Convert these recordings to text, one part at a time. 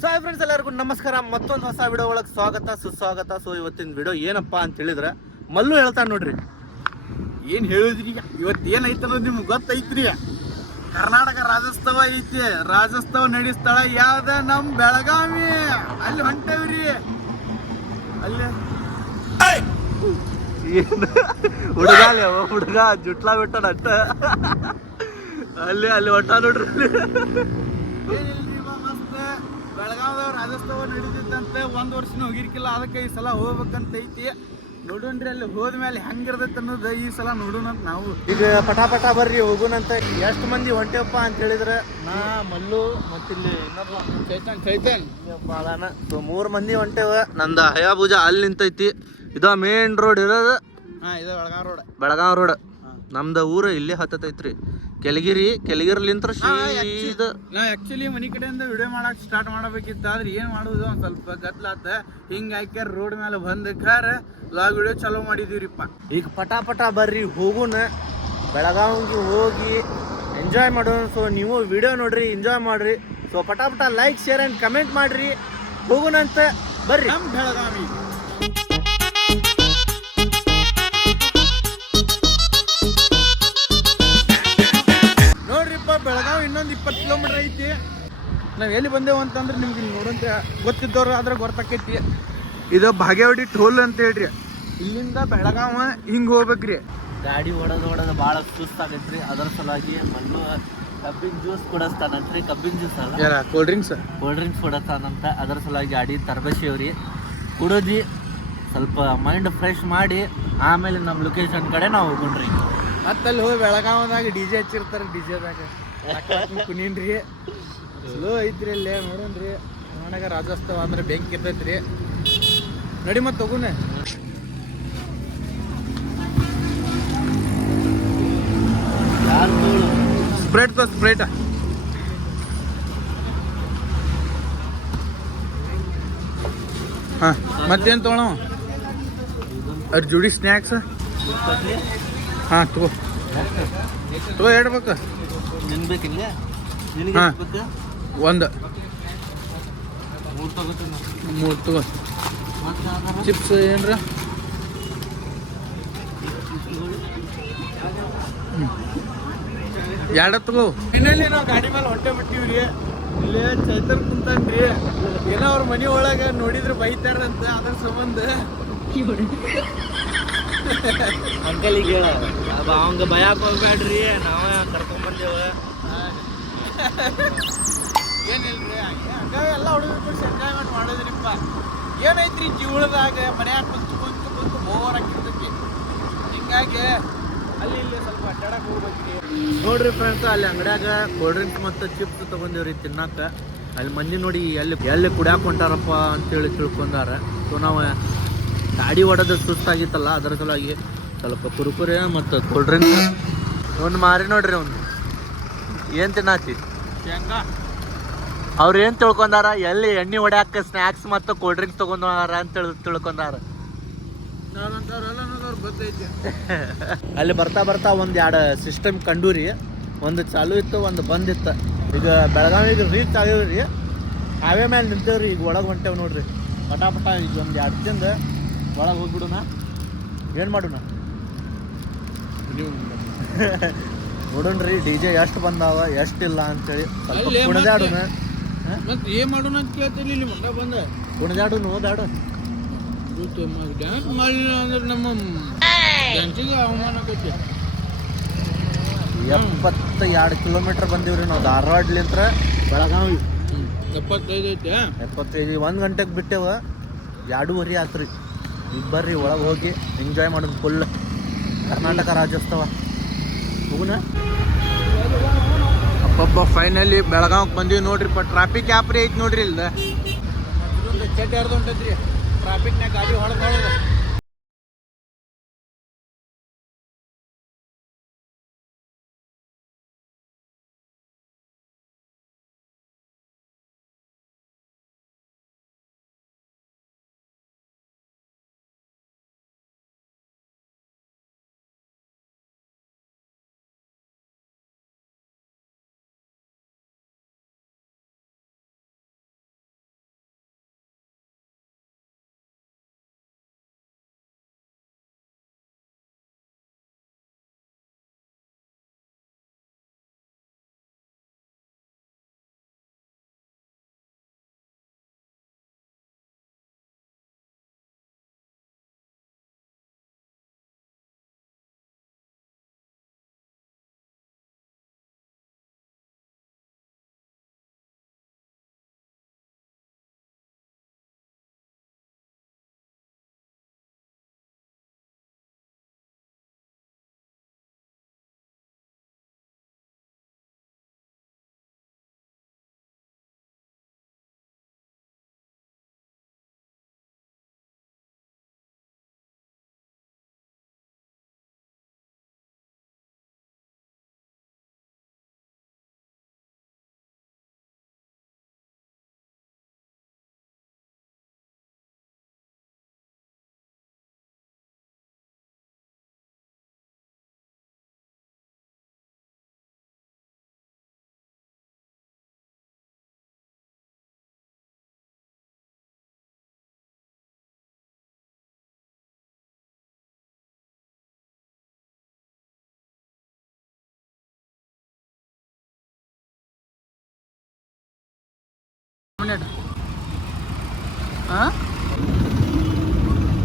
So hi friends ಎಲ್ಲರಿಗೂ ನಮಸ್ಕಾರ. ಮತ್ತೊಂದು ಹೊಸ ವಿಡಿಯೋ ಒಳಗೆ ಸ್ವಾಗತ ಸುಸ್ವಾಗತ. ಸೊ ಇವತ್ತಿನ ವಿಡಿಯೋ ಏನಪ್ಪ ಅಂತ ಹೇಳಿದ್ರೆ ಮಲ್ಲು ಹೇಳ್ತಾನೆ ನೋಡ್ರಿ. ಏನ್ ಹೇಳಿದ್ರಿ? ಇವತ್ತು ಏನೈತೆ ಅನ್ನೋದು ನಿಮ್ಗೆ ಗೊತ್ತೈತ್ರಿ. ಕರ್ನಾಟಕ ರಾಜ್ಯೋತ್ಸವ ಐತಿ. ರಾಜ್ಯೋತ್ಸವ ನಡಿ ಸ್ಥಳ ಯಾವ್ದ? ನಮ್ ಬೆಳಗಾವಿ. ಅಲ್ಲಿ ಹೊಂಟೇವ್ರಿ. ಅಲ್ಲಿ. ಹುಡುಗ ಹುಡುಗ ಜುಟ್ಲಾ ಬಿಟ್ಟ ಅಲ್ಲಿ ಅಲ್ಲಿ ಒಟ್ಟ ನೋಡ್ರಿ. ಬೆಳಗಾವ್ದಾಗ ನಡೀತಿದ್ದಂತೆ ಒಂದು ವರ್ಷನೂ ಹೋಗಿರ್ಕಿಲ್ಲ. ಅದಕ್ಕೆ ಈ ಸಲ ಹೋಗ್ಬೇಕಂತ ಐತಿ. ನೋಡೋಣ್ರಿ ಅಲ್ಲಿ ಹೋದ್ಮೇಲೆ ಹೆಂಗಿರ್ತೈತೆ ಅನ್ನೋದು ಈ ಸಲ ನೋಡೋಣ ಅಂತ ನಾವು. ಈಗ ಪಟ ಪಟ ಬರ್ರಿ ಹೋಗುನಂತ ಎಷ್ಟು ಮಂದಿ ಹೊಂಟೆಪ್ಪ ಅಂತ ಹೇಳಿದ್ರೆ? ನಾ ಮಲ್ಲು ಮತ್ತಿಲ್ಲಿ ಇನ್ನೊಬ್ಬ ಚೈತನ್ ಚೈತನ್. ಬಾಳನ ಸೊ ಮೂರು ಮಂದಿ ಹೊಂಟೇವ ನಂದು ಹಯಾಭುಜ ಅಲ್ಲಿ ನಿಂತೈತಿ. ಇದ ಮೇನ್ ರೋಡ್ ಇರೋದು ಹಾ ಇದು ಬೆಳಗಾವ್ ರೋಡ್ ಬೆಳಗಾವ್ ರೋಡ್ ನಮ್ದು ಊರು ಇಲ್ಲೇ ಹತ್ತೈತ್ರಿ ಕೆಳಗಿರಿ ಕೆಳಗಿರ್ಲಿಂತ್ರ ಸೀದಾ ನಾ ಆಕ್ಚುಲಿ ಮನಿ ಕಡೆಯಿಂದ ವಿಡಿಯೋ ಮಾಡಕ್ ಸ್ಟಾರ್ಟ್ ಮಾಡಬೇಕಿತ್ತ. ಆದ್ರೆ ಏನ್ ಮಾಡುದು? ಒಂದ್ ಸ್ವಲ್ಪ ಗದ್ಲಾತ. ಹಿಂಗ ಹಾಕ್ಯಾರ ರೋಡ್ ಮೇಲೆ ಬಂದ ಕಾರ್ ಲಾಗ್ ವಿಡಿಯೋ ಚಲೋ ಮಾಡಿದೀವ್ರಿಪ್ಪ. ಈಗ ಪಟಾಪಟ ಪಟ ಬರ್ರಿ ಹೋಗುನ. ಬೆಳಗಾವಿಗೆ ಹೋಗಿ ಎಂಜಾಯ್ ಮಾಡೋಣ. ಸೊ ನೀವು ವಿಡಿಯೋ ನೋಡ್ರಿ ಎಂಜಾಯ್ ಮಾಡ್ರಿ. ಸೊ ಪಟಾಪಟ ಪಟ ಲೈಕ್ ಶೇರ್ ಅಂಡ್ ಕಮೆಂಟ್ ಮಾಡ್ರಿ. ಹೋಗುನಂತ ಬರ್ರಿ. ಬೆಳಗಾವಿ. ನಾವ್ ಎಲ್ಲಿ ಬಂದೇವು ಅಂತಂದ್ರೆ ನಿಮ್ಗೆ ಇಲ್ಲಿ ನೋಡಂತ ಗೊತ್ತಿದ್ದವ್ರು ಆದ್ರೆ ಗೊತ್ತಾಕೈತಿ. ಇದು ಭಾಗ್ಯವಡಿ ಟೋಲ್ ಅಂತ ಹೇಳ್ರಿ. ಇಲ್ಲಿಂದ ಬೆಳಗಾವ ಹಿಂಗ್ ಹೋಗ್ಬೇಕ್ರಿ. ಗಾಡಿ ಓಡೋದು ಓಡೋದು ಭಾಳ ಸುಸ್ತಾಗೈತ್ರಿ ಅದರ ಸಲುವಾಗಿ ಮಣ್ಣು ಕಬ್ಬಿನ ಜ್ಯೂಸ್ ಕೊಡಿಸ್ತಾನಂತ್ರಿ ಕಬ್ಬಿನ ಜ್ಯೂಸ್ ಅಲ್ಲ? ಕೋಲ್ಡ್ ಡ್ರಿಂಕ್ಸ್ ಕೋಲ್ಡ್ ಡ್ರಿಂಕ್ಸ್ ಕೊಡತ್ತಾನಂತ ಅದರ ಸಲುವಾಗಿ ಗಾಡಿ ತರಬೇಸಿವ್ರಿ ಕುಡಿದು ಸ್ವಲ್ಪ ಮೈಂಡ್ ಫ್ರೆಶ್ ಮಾಡಿ ಆಮೇಲೆ ನಮ್ಮ ಲೊಕೇಶನ್ ಕಡೆ ನಾವು ಹೋಗ್ರಿ ಮತ್ತಲ್ಲಿ ಹೋಗಿ ಬೆಳಗಾವದಾಗ ಡಿ ಜೆ ಹಚ್ಚಿರ್ತಾರೆ ಡಿ ಜೆದಾಗ ಕುನೀನ್ರಿ ಸ್ಲೋ ಐತ್ರಿ ಅಲ್ಲಿ ನೋಡೋಣ್ರಿ. ಕರ್ನಾಟಕ ರಾಜ್ಯೋತ್ಸವ ಅಂದ್ರೆ ಬೆಂಕಿ ಇರ್ತೈತ್ರಿ. ನಡಿ ಮತ್ತೆ ತಗೋನೆ ಸ್ಪ್ರೈಟ್ ತ ಸ್ಪ್ರೈಟ ಹಾಂ ಮತ್ತೇನು ತೊಗೊಳ ಅದ್ರ ಜೋಡಿ ಸ್ನ್ಯಾಕ್ಸ್ ಹಾಂ ತಗೋ. ತಗೋ ಎರಡು ಬೇಕು ನಿನ್ಗೆ ಬೇಕಿಲ್ಲ? ನಿನಗೆ ಹಾ. ಒಂದು. ಮೂರು ತಗೋ ಚಿಪ್ಸ್ ಏನ್ರ? ಎರಡ ತಗೋ. ಇನ್ನಲ್ಲಿ ನಾವು ಗಾಡಿ ಮೇಲೆ ಹೊಟ್ಟೆ ಬಿಟ್ಟಿವ್ರಿ. ಇಲ್ಲೇ ಚೈತನ್ ಕುಂತಾನ್ರಿ. ಏನೋ ಅವ್ರ ಮನೆ ಒಳಗೆ ನೋಡಿದ್ರೆ ಬೈತಾರಂತ ಅದ್ರ ಸಂಬಂಧ. ಅಂಕಲಿಗೆ ಹೇಳ. ಅವಂಗ ಭಯ ಹೋಗ್ಬೇಡ್ರಿ ನಾವೇ ಕರ್ಕೊಂಡ್ ಬಂದೇವ. ಏನಿಲ್ರಿ? ಹಂಗ ಎಲ್ಲ ಹುಡುಗರು ಮಾಡಿ ಮಾಡೋದ್ರಿಪ್ಪ. ಏನೈತ್ರಿ ಜೀವನದಾಗ? ಮನ್ಯಾಗ ಕುಂತು ಕುಂತು ಕುಂತು ಓವರ್ ಆಗಿರ್ತೈತಿ ಹಿಂಗಾಗಿ ಅಲ್ಲಿ ಇಲ್ಲಿ ಸ್ವಲ್ಪ ಅಡ್ಡಾಡಕ್ ಹೋಗ್ಬೇಕ್ರಿ ನೋಡ್ರಿ ಫ್ರೆಂಡ್ಸ್ ಅಲ್ಲಿ ಅಂಗಡ್ಯಾಗ ಕೋಲ್ಡ್ ಡ್ರಿಂಕ್ಸ್ ಮತ್ತು ಚಿಪ್ಸ್ ತಗೊಂಡಿವ್ರಿ ತಿನ್ನಕ್ಕೆ ಅಲ್ಲಿ ಮಂದಿ ನೋಡಿ ಎಲ್ಲಿ ಎಲ್ಲಿ ಕುಡ್ಯಾಕ ಹೊಂಟಾರಪ್ಪ ಅಂತೇಳಿ ತಿಳ್ಕೊಂಡಾರ. ಸೊ ನಾವು ಗಾಡಿ ಹೊಡೆದು ಸುಸ್ತಾಗಿತ್ತಲ್ಲ ಅದರ ಸಲುವಾಗಿ ಸ್ವಲ್ಪ ಕುರುಕುರೆ ಮತ್ತು ಕೋಲ್ಡ್ ಡ್ರಿಂಕ್ಸ್ ಒಂದು ಮಾರಿ ನೋಡ್ರಿ ಒಂದು. ಏನು ತಿನ್ನಾತಿ? ಶೇಂಗಾ. ಅವ್ರು ಏನು ತಿಳ್ಕೊಂಡಾರ? ಎಲ್ಲಿ ಎಣ್ಣೆ ಹೊಡ್ಯಾಕ ಸ್ನ್ಯಾಕ್ಸ್ ಮತ್ತು ಕೋಲ್ಡ್ ಡ್ರಿಂಕ್ಸ್ ತಗೊಂಡಾರ ಅಂತ ತಿಳ್ ತಿಳ್ಕೊಂಡಾರ. ಅಲ್ಲಿ ಬರ್ತಾ ಬರ್ತಾ ಒಂದು ಎರಡು ಸಿಸ್ಟಮ್ ಕಂಡೂರಿ. ಒಂದು ಚಾಲು ಇತ್ತು, ಒಂದು ಬಂದಿತ್ತು ಈಗ ಬೆಳಗಾವಿಗೆ ರೀಚ್ ಆಗಿವ್ರಿ ಹಾವೇ ಮೇಲೆ ನಿಂತೇವ್ರಿ, ಈಗ ಒಳಗೆ ಹೊಂಟೇವ್ ನೋಡ್ರಿ. ಪಟಾಪಟ ಪಟ ಈಗ ಒಂದು ಎರಡು ತಿಂದ ಒಳಗೆ ಹೋಗ್ಬಿಡೋಣ. ಏನು ಮಾಡೋಣ? ನೋಡೋಣ್ರಿ, ಡಿ ಜೆ ಎಷ್ಟು ಬಂದಾವ ಎಷ್ಟಿಲ್ಲ ಅಂತೇಳಿ. ಸ್ವಲ್ಪ ಕುಣಿದಾಡುನ ಮತ್ತೆ ಏನ್ ಮಾಡೋಣ ಅಂತ ಕೇಳ್ತೀನಿ ಇಲ್ಲಿ ಮುಂದೆ ಬಂದ. ಕುಣದಾಡು ಓದಾಡು ಡ್ಯಾನ್ಸ್ ಮಾಡಲಿಲ್ಲ ಅಂದ್ರೆ ನಮ್ಮ ಡ್ಯಾನ್ಸಿಗೆ ಅವಮಾನ ಆಕೈತಿ ಎಪ್ಪತ್ತ ಎರಡು ಕಿಲೋಮೀಟ್ರ್ ಬಂದೀವ್ರಿ ನಾವು ಧಾರವಾಡ್ಲಿಂತ ಬೆಳಗಾವಿ. ಎಪ್ಪತ್ತೈದು ಐತೆ? ಎಪ್ಪತ್ತೈದು ಒಂದು ಗಂಟೆಗೆ ಬಿಟ್ಟೆವ. ಎರಡೂವರೆ ಆತ್ರಿ. ಈಗ ಬರ್ರಿ ಒಳಗೆ ಹೋಗಿ ಎಂಜಾಯ್ ಮಾಡೋದು ಫುಲ್ ಕರ್ನಾಟಕ ರಾಜ್ಯೋತ್ಸವ. ಹೋಗುನ? ಅಪ್ಪಪ್ಪ ಫೈನಲಿ ಬೆಳಗಾವ್ ಬಂದೀವಿ ನೋಡ್ರಿಪ್ಪ ಟ್ರಾಫಿಕ್ ಯಾಪ್ರಿ ಐತಿ ನೋಡ್ರಿ ಇಲ್ಲ ಚಡ್ಡಿ ಹರಿದು ಟ್ರಾಫಿಕ್ನಾಗ ಗಾಡಿ ಹೊಡೆದು.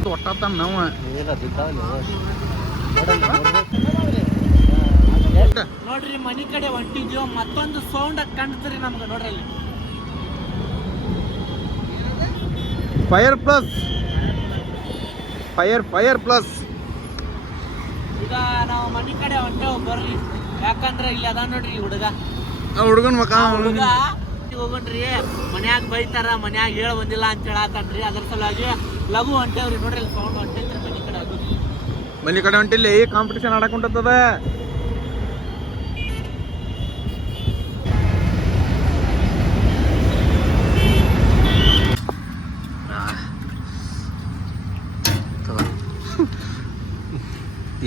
ಒಟ್ಟಾತ ನಾವು ನೋಡ್ರಿ ಮನಿ ಕಡೆ ಹೊಂಟಿದ್ಯೋ ಮತ್ತೊಂದು ಸೌಂಡ್ ಕಾಣ್ತೀರಿ ನಮ್ಗೆ ನೋಡ್ರಿ ಅಲ್ಲಿ fire plus fire fire plus ಈಗ ನಾವು ಮನಿ ಕಡೆ ಹೊಂಟೇವು ಬರ್ರಿ ಯಾಕಂದ್ರೆ ಇಲ್ಲಿ ಅದ ನೋಡ್ರಿ ಹುಡುಗ. ಹುಡುಗನ ಮಕ್ಕ ಹುಡುಗ ಹೋಗಣ್ರಿ ಮನ್ಯಾಗ ಬೈತಾರ ಮನ್ಯಾಗ ಹೇಳ ಬಂದಿಲ್ಲ ಅಂತ ಹೇಳತ್ತನ್ರಿ ಅದ್ರ ಸಲುವಾಗಿ ಲಘು ಹೊಂಟೇವ್ರಿ ನೋಡ್ರಿ ಇಲ್ಲಿ ಸೌಂಡ್ ಹೊಂಟೈತ್ರಿ ಮನೆ ಕಡೆ ಅದು. ಮನೆ ಕಡೆ ಹೊಂಟಿಲ್ಲ ಈ ಕಾಂಪಿಟೇಷನ್ ಆಡಕ್ ಹೊಂಟದ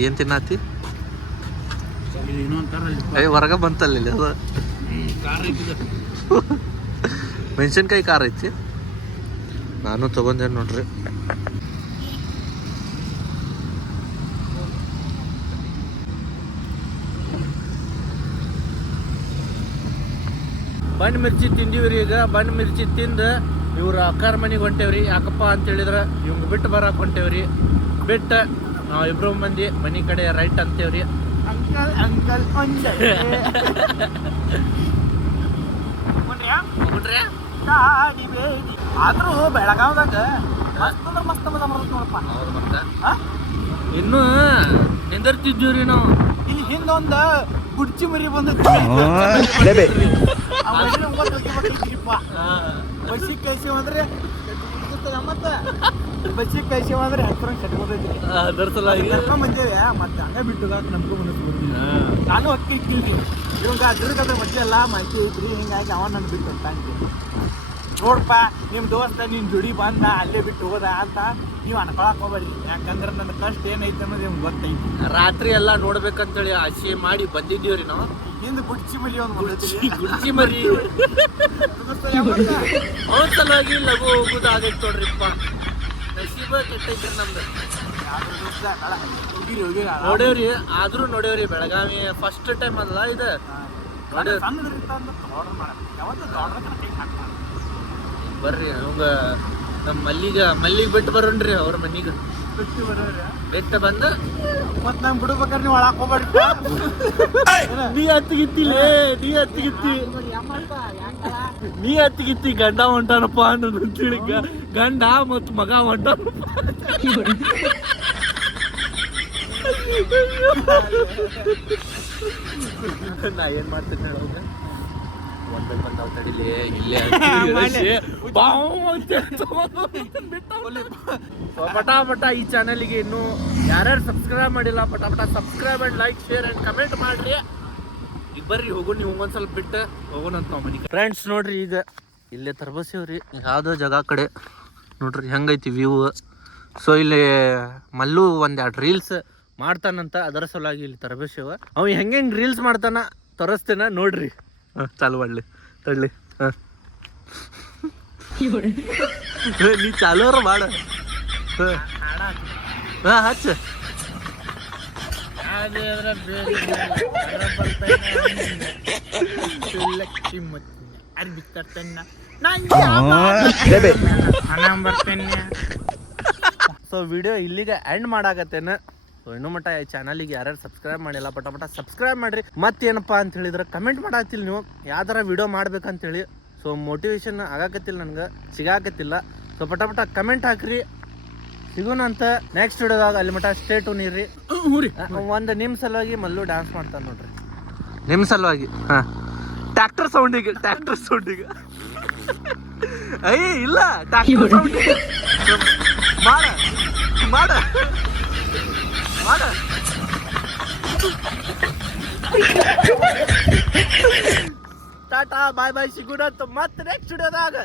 ಏನ್ ತಿನ್ನಾತಿ ಹೊರಗ ಬಂತಲ್ಲ ಇಲ್ಲಿ ಅದು. ಮೆಣಸಿನ್ಕಾಯಿ ಖಾರ ಐತಿ. ನಾನು ತಗೊಂಡೆ ನೋಡ್ರಿ. ಬಣ್ಣ ಮಿರ್ಚಿ ತಿಂದಿವ್ರಿ ಈಗ. ಬಣ್ಣ ಮಿರ್ಚಿ ತಿಂದು ಇವ್ರ ಅಕ್ಕಾರ ಮನೆಗೆ ಹೊಂಟೇವ್ರಿ. ಯಾಕಪ್ಪ ಅಂತ ಹೇಳಿದ್ರೆ ಇವಂಗ ಬಿಟ್ಟು ಬರಕ್ಕೆ ಹೊಂಟೇವ್ರಿ. ಬಿಟ್ಟು ನಾವು ಇಬ್ರು ಮಂದಿ ಮನೆ ಕಡೆ ರೈಟ್ ಅಂತೇವ್ರಿ. ಅಂಕಲ್ ಅಂಕಲ್ ಹೋಗ್ಬಿಟ್ರೆ? ಗಾಡಿ ಬೇಡಿ. ಆದ್ರೂ ಬೆಳಗಾವ್ದಾಗ ಮಸ್ತ್ ಅಂದ್ರೆ ಮಸ್ತ್ ಮಜಾ ಬರ್ತೈತಿ ನೋಡಪ್ಪ. ಹೌದು ಮತ್ತೆ. ಇನ್ನೂ ಇನ್ನು ರೀ ನಾವು. ಇಲ್ಲಿ ಹಿಂದೊಂದ ಗುಡ್ಚಿ ಮರಿ ಬಂದ ಬಸ್ಸಿ ಮರಿ ಹೋದ್ರೆ ಹೋಗಿಬೇಕೈತಿರಿಪ್ಪ ಬಸ್ಸಿಗೆ ಕಳ್ಸಿ ಹೋದ್ರೆ ಮತ್ತ? ಬಸ್ಸಿಗೆ ಕಳ್ಸಿ ಅಂದ್ರೆ ಹತ್ರ ಕಟ್ಕೋದೈತಿ ಅದರ ಕರ್ಕೊಂಡ್ ಬಂದೇವೆ ಮತ್ತೆ ಹಂಗ ಬಿಟ್ಟು ನಮ್ಗೂ ಮನಸ್ಸು ಬರ್ತೀನಿ ನಾನು ಅಕ್ಕಿ ಇಕ್ಕಿಲ್ರಿ. ಇವಂಗ ಅದ್ರಗದ್ರ ಮಧ್ಯೆ ಎಲ್ಲ ಮಾಹಿತಿ ಐತ್ರಿ ಹಿಂಗಾಗಿ ಅವ ನನ್ನ ಬಿಟ್ಟು ಅಂತ ನೋಡಪ್ಪ ನಿಮ್ಮ ದೋಸ್ತ ನಿನ್ನ ಜುಡಿ ಬಂದ ಅಲ್ಲೇ ಬಿಟ್ಟು ಹೋದ ಅಂತ ನೀವು ಅನ್ಕೊಳಕ್ ಹೋಗ್ಬೇಡಿ ಯಾಕಂದ್ರೆ ನನ್ನ ಕಷ್ಟ ಏನೈತೆ ಅನ್ನೋದು ನಿಮ್ಗೆ ಗೊತ್ತೈತಿ. ರಾತ್ರಿ ಎಲ್ಲ ನೋಡ್ಬೇಕಂತೇಳಿ ಆಸೆ ಮಾಡಿ ಬಂದಿದ್ದೀವ್ರಿ ನಾವು. ಹಿಂದೆ ಗುಡ್ಚಿ ಮರಿ ಒಂದು ಗುಡ್ಚಿ ಮರಿ. ಅವನ ಸಲುವಾಗಿ ಲಘು ಹೋಗುದಾಗೈತೆ ನೋಡ್ರಿಪ್ಪ. ನಸೀಬ ಕೆಟ್ಟೈತೆ ನಮ್ದು. ನೋಡೇವ್ರಿ, ಆದ್ರೂ ನೋಡೇವ್ರಿ, ಬೆಳಗಾವಿ ಫಸ್ಟ್ ಟೈಮ್ ಅಲ್ಲ ಇದು. ಬರ್ರಿ, ಅವಂಗ ನಮ್ಮ ಮಲ್ಲಿಗ ಮಲ್ಲಿಗೆ ಬಿಟ್ಟು ಬರೋಣ್ರಿ ಅವ್ರ ಮನಿಗೆ. ಬಿಟ್ಟು ಬಂದು ಬಿಟ್ಟು ಬಂದ ಮತ್ ನಂಗೆ ಬಿಡ್ಬೇಕಾದ್ರೆ ನೀವು ಒಳಗೆ ಹೋಗ್ಬಾರ್ದು ನೀ ಹತ್ತಿಗಿತ್ತಿಲೇ ನೀ ಹತ್ತಿಗಿತ್ತಿ ನೀ ಹತ್ತಿಗಿತ್ತಿ ಗಂಡ ಹೊಂಟಾನಪ್ಪ ಅಂತೇಳಿ ಗಂಡ ಮತ್ತು ಮಗ ಹೊಂಟಾನಪ್ಪ. ನಾ ಏನ್ ಮಾಡ್ತೀನಿ ಬಂದಾವ್ ತಡಿಲಿ ಇಲ್ಲೇ ಮಾಡ್ಲಿ. ಬಾವು ಅಂತ ಬಿಟ್ಟು ಸೊ ಪಟ ಪಟ ಈ ಚಾನಲ್ಗೆ ಇನ್ನು ಯಾರ್ಯಾರು ಸಬ್ಸ್ಕ್ರೈಬ್ ಮಾಡಿಲ್ಲ ಪಟಾಪಟ ಪಟ subscribe and like share and comment ಮಾಡ್ರಿ. ಈಗ ಬರ್ರಿ ಹೋಗೋಣ ನೀವು ಒಂದ್ ಸ್ವಲ್ಪ ಬಿಟ್ಟು ಹೋಗೋಣ ಅಂತ ಮನೆಗೆ. ಫ್ರೆಂಡ್ಸ್ ನೋಡ್ರಿ ಈಗ ಇಲ್ಲೇ ತರ್ಬಸಿವ್ರಿ. ಯಾವುದೋ ಜಾಗ ಕಡೆ. ನೋಡ್ರಿ ಹೆಂಗೈತಿ ವ್ಯೂ ಸೊ ಇಲ್ಲಿ ಮಲ್ಲು ಒಂದೆರಡು ರೀಲ್ಸ್ ಮಾಡ್ತಾನಂತ ಅದರ ಸಲುವಾಗಿ ಇಲ್ಲಿ ತರಬೇಶವ ಅವ ಹೆಂಗೆ ಹೆಂಗೆ ರೀಲ್ಸ್ ಮಾಡ್ತಾನ ತೋರಿಸ್ತೇನ ನೋಡ್ರಿ. ಹಾಂ ಚಾಲು ಮಾಡ್ಲಿ ತಳ್ಳಿ ಹಾಂ. ನೀ ಚಾಲೋರ ಮಾಡ. ಹಾಂ. ಹಚ್ಚ. ಸೊ ವಿಡಿಯೋ ಇಲ್ಲಿಗೆ ಎಂಡ್ ಮಾಡಾಕತ್ತೇನೆ. ಸೊ ಇನ್ನೂ ಮಟ್ಟ ಈ ಚಾನಲಿಗೆ ಯಾರ್ಯಾರು ಸಬ್ಸ್ಕ್ರೈಬ್ ಮಾಡಿಲ್ಲ ಪಟ ಪಟ ಸಬ್ಸ್ಕ್ರೈಬ್ ಮಾಡ್ರಿ. ಮತ್ತೇನಪ್ಪ ಅಂತ ಹೇಳಿದ್ರೆ ಕಮೆಂಟ್ ಮಾಡತ್ತಿಲ್ಲ ನೀವು. ಯಾವ್ದಾರ ವಿಡಿಯೋ ಮಾಡ್ಬೇಕಂತೇಳಿ. ಸೊ ಮೋಟಿವೇಶನ್ ಆಗಾಕತ್ತಿಲ್ಲ ನನಗೆ ಸಿಗಾಕತ್ತಿಲ್ಲ. ಸೊ ಪಟ ಪಟ ಕಮೆಂಟ್ ಹಾಕ್ರಿ. ಸಿಗೋಣ ಅಂತ. ನೆಕ್ಸ್ಟ್ ವಿಡಿಯೋದಾಗ ಅಲ್ಲಿ ಮಟ್ಟ ಸ್ಟೇಟು ನೀರ್ರಿ ಒಂದು ನಿಮ್ಮ ಸಲುವಾಗಿ ಮಲ್ಲು ಡ್ಯಾನ್ಸ್ ಮಾಡ್ತಾನೆ ನೋಡ್ರಿ. ನಿಮ್ಮ ಸಲುವಾಗಿ ಹಾಂ. ಟ್ಯಾಕ್ಟರ್ ಸೌಂಡಿಗೆ ಟ್ಯಾಕ್ಟರ್ ಸೌಂಡಿಗೆ ಅಯ್ಯ ಇಲ್ಲ ಟ್ರಾಕ್ಟರ್ ಸೌಂಡಿಗೆ ಮಾಡ ಮಾಡ. ಟಾಟಾ ಬಾಯ್ ಬಾಯ್ ಸಿಗೋಣ ಮತ್ತೆ ನೆಕ್ಸ್ಟ್ ವಿಡಿಯೋದಾಗ